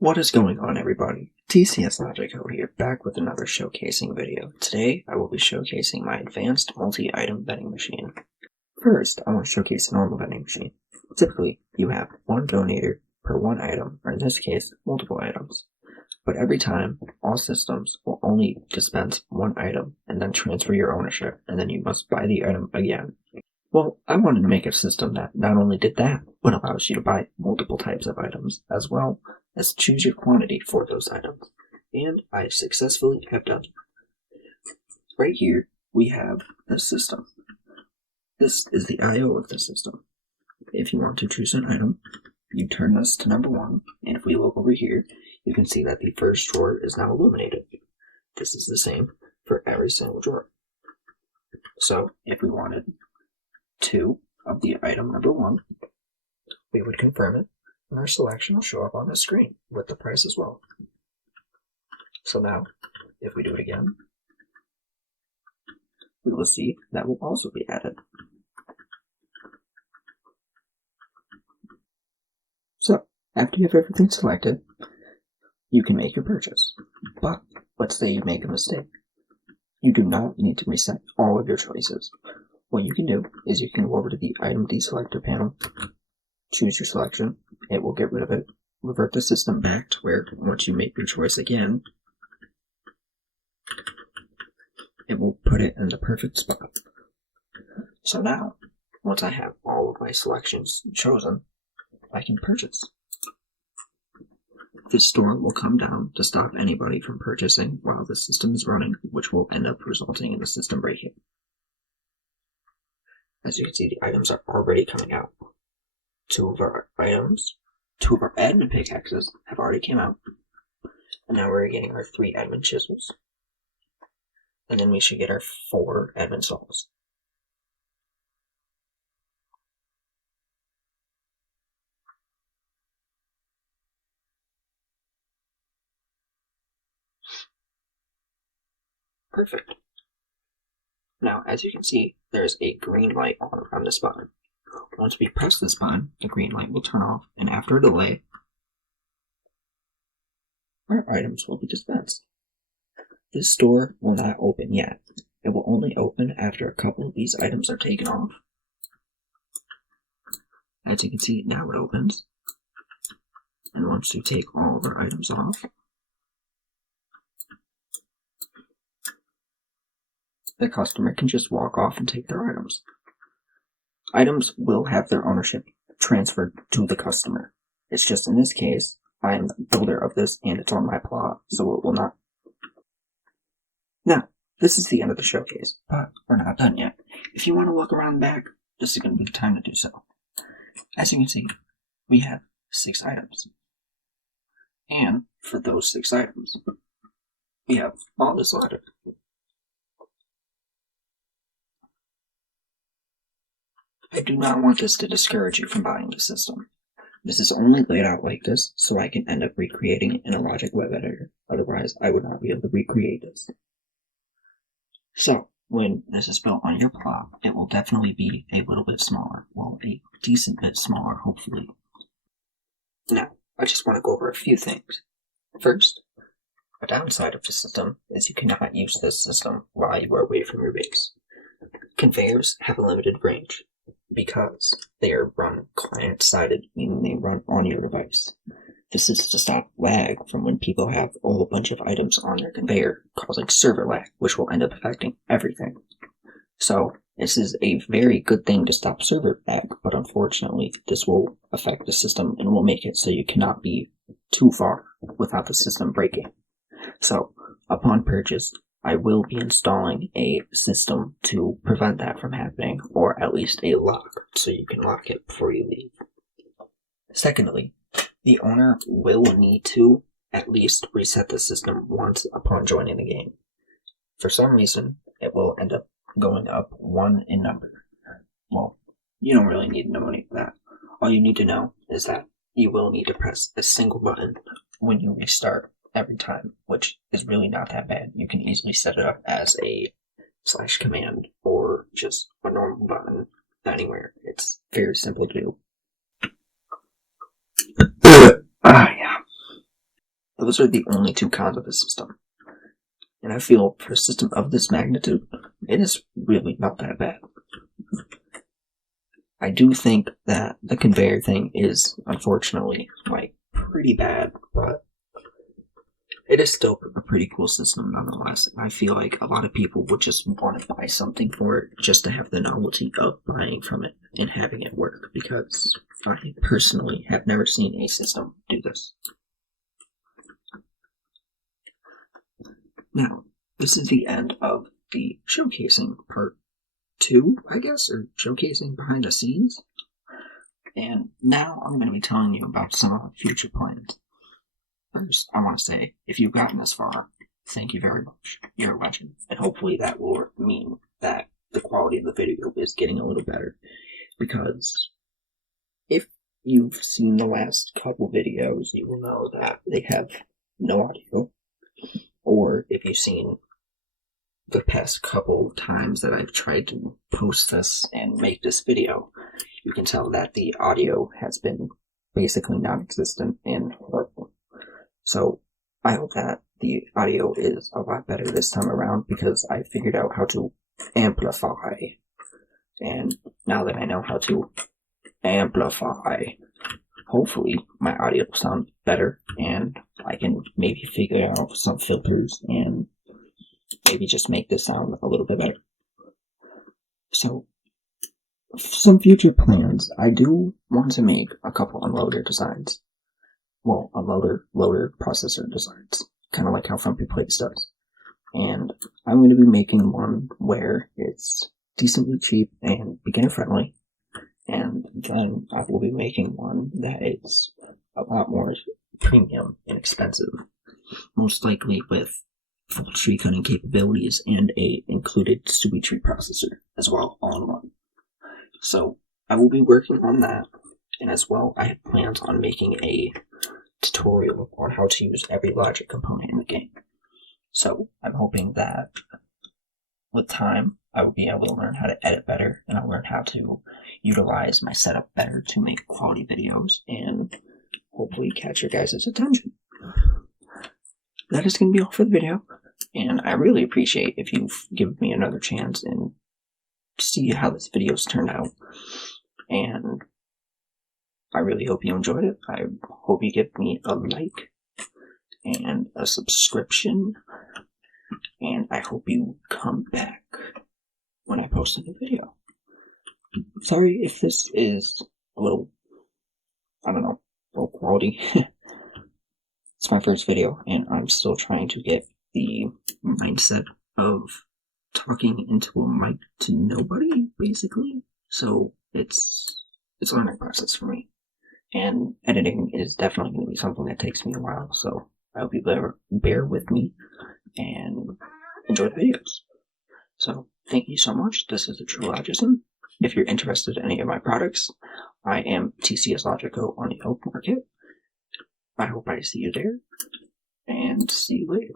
What is going on, everybody? TCS Logico here, back with another showcasing video. Today, I will be showcasing my advanced multi-item vending machine. First, I want to showcase a normal vending machine. Typically, you have one donator per one item, or in this case, multiple items. But every time, all systems will only dispense one item and then transfer your ownership, and then you must buy the item again. Well, I wanted to make a system that not only did that, but allows you to buy multiple types of items, as well as choose your quantity for those items. And I successfully have done it. Right here, we have the system. This is the I/O of the system. If you want to choose an item, you turn this to number 1, and if we look over here, you can see that the first drawer is now illuminated. This is the same for every single drawer. So, if we wanted 2 of the item number 1, we would confirm it, and our selection will show up on the screen with the price as well. So now, if we do it again, we will see that will also be added. So, after you have everything selected, you can make your purchase. But, let's say you make a mistake. You do not need to reset all of your choices. What you can do is you can go over to the item deselector panel, choose your selection, it will get rid of it, revert the system back to where once you make your choice again, it will put it in the perfect spot. So now, once I have all of my selections chosen, I can purchase. This store will come down to stop anybody from purchasing while the system is running, which will end up resulting in the system breaking. As you can see, the items are already coming out. 2 of our admin pickaxes have already came out. And now we're getting our 3 admin chisels. And then we should get our 4 admin saws. Perfect. Now, as you can see, there's a green light on around this button. Once we press this button, the green light will turn off, and after a delay, our items will be dispensed. This store will not open yet. It will only open after a couple of these items are taken off. As you can see, now it opens. And once we take all of our items off, the customer can just walk off and take their items. Items will have their ownership transferred to the customer. It's just in this case, I am the builder of this and it's on my plot, so it will not. Now, this is the end of the showcase, but we're not done yet. If you want to look around back, this is going to be the time to do so. As you can see, we have 6 items. And for those 6 items, we have all this ladder. I do not want this to discourage you from buying the system. This is only laid out like this so I can end up recreating it in a Logic web editor. Otherwise, I would not be able to recreate this. So, when this is built on your plot, it will definitely be a little bit smaller. Well, a decent bit smaller, hopefully. Now, I just want to go over a few things. First, a downside of the system is you cannot use this system while you are away from your base. Conveyors have a limited range, because they are run client-sided, meaning they run on your device. This is to stop lag from when people have a whole bunch of items on their conveyor, causing server lag, which will end up affecting everything. So, this is a very good thing to stop server lag, but unfortunately, this will affect the system and will make it so you cannot be too far without the system breaking. So, upon purchase, I will be installing a system to prevent that from happening, or at least a lock, so you can lock it before you leave. Secondly, the owner will need to at least reset the system once upon joining the game. For some reason, it will end up going up 1 in number. Well, you don't really need to know any of that. All you need to know is that you will need to press a single button when you restart every time, which is really not that bad. You can easily set it up as a /command or just a normal button anywhere. It's very simple to do. Yeah. Those are the only two cons of the system. And I feel for a system of this magnitude, it is really not that bad. I do think that the conveyor thing is, unfortunately, pretty bad, but it is still a pretty cool system nonetheless. And I feel like a lot of people would just want to buy something for it just to have the novelty of buying from it and having it work, because I personally have never seen a system do this. Now, this is the end of the showcasing part 2, I guess, or showcasing behind the scenes. And now I'm going to be telling you about some of our future plans. First, I want to say, if you've gotten this far, thank you very much. You're a legend. And hopefully that will mean that the quality of the video is getting a little better. Because if you've seen the last couple videos, you will know that they have no audio. Or if you've seen the past couple times that I've tried to post this and make this video, you can tell that the audio has been basically non-existent and horrible. So I hope that the audio is a lot better this time around, because I figured out how to amplify. And now that I know how to amplify, hopefully my audio will sound better, and I can maybe figure out some filters and maybe just make this sound a little bit better. So, some future plans. I do want to make a couple unloader designs. Well, unloader, loader, processor designs. Kind of like how Frumpy Plates does. And I'm going to be making one where it's decently cheap and beginner friendly. And then I will be making one that is a lot more premium and expensive. Most likely with full tree cutting capabilities and a included sweet tree processor as well, all in one. So I will be working on that, and as well I have plans on making a tutorial on how to use every logic component in the game. So I'm hoping that with time I will be able to learn how to edit better, and I'll learn how to utilize my setup better to make quality videos and hopefully catch your guys' attention. That is going to be all for the video, and I really appreciate if you've given me another chance and see how this video's turned out. And I really hope you enjoyed it. I hope you give me a like and a subscription, and I hope you come back when I post a new video. Sorry if this is a little, low quality. It's my first video, and I'm still trying to get the mindset of talking into a mic to nobody, basically. So it's a learning process for me. And editing is definitely going to be something that takes me a while, so I hope you bear with me and enjoy the videos. So, thank you so much. This is the True Logician. If you're interested in any of my products, I am TCS Logico on the Oak Market. I hope I see you there, and see you later.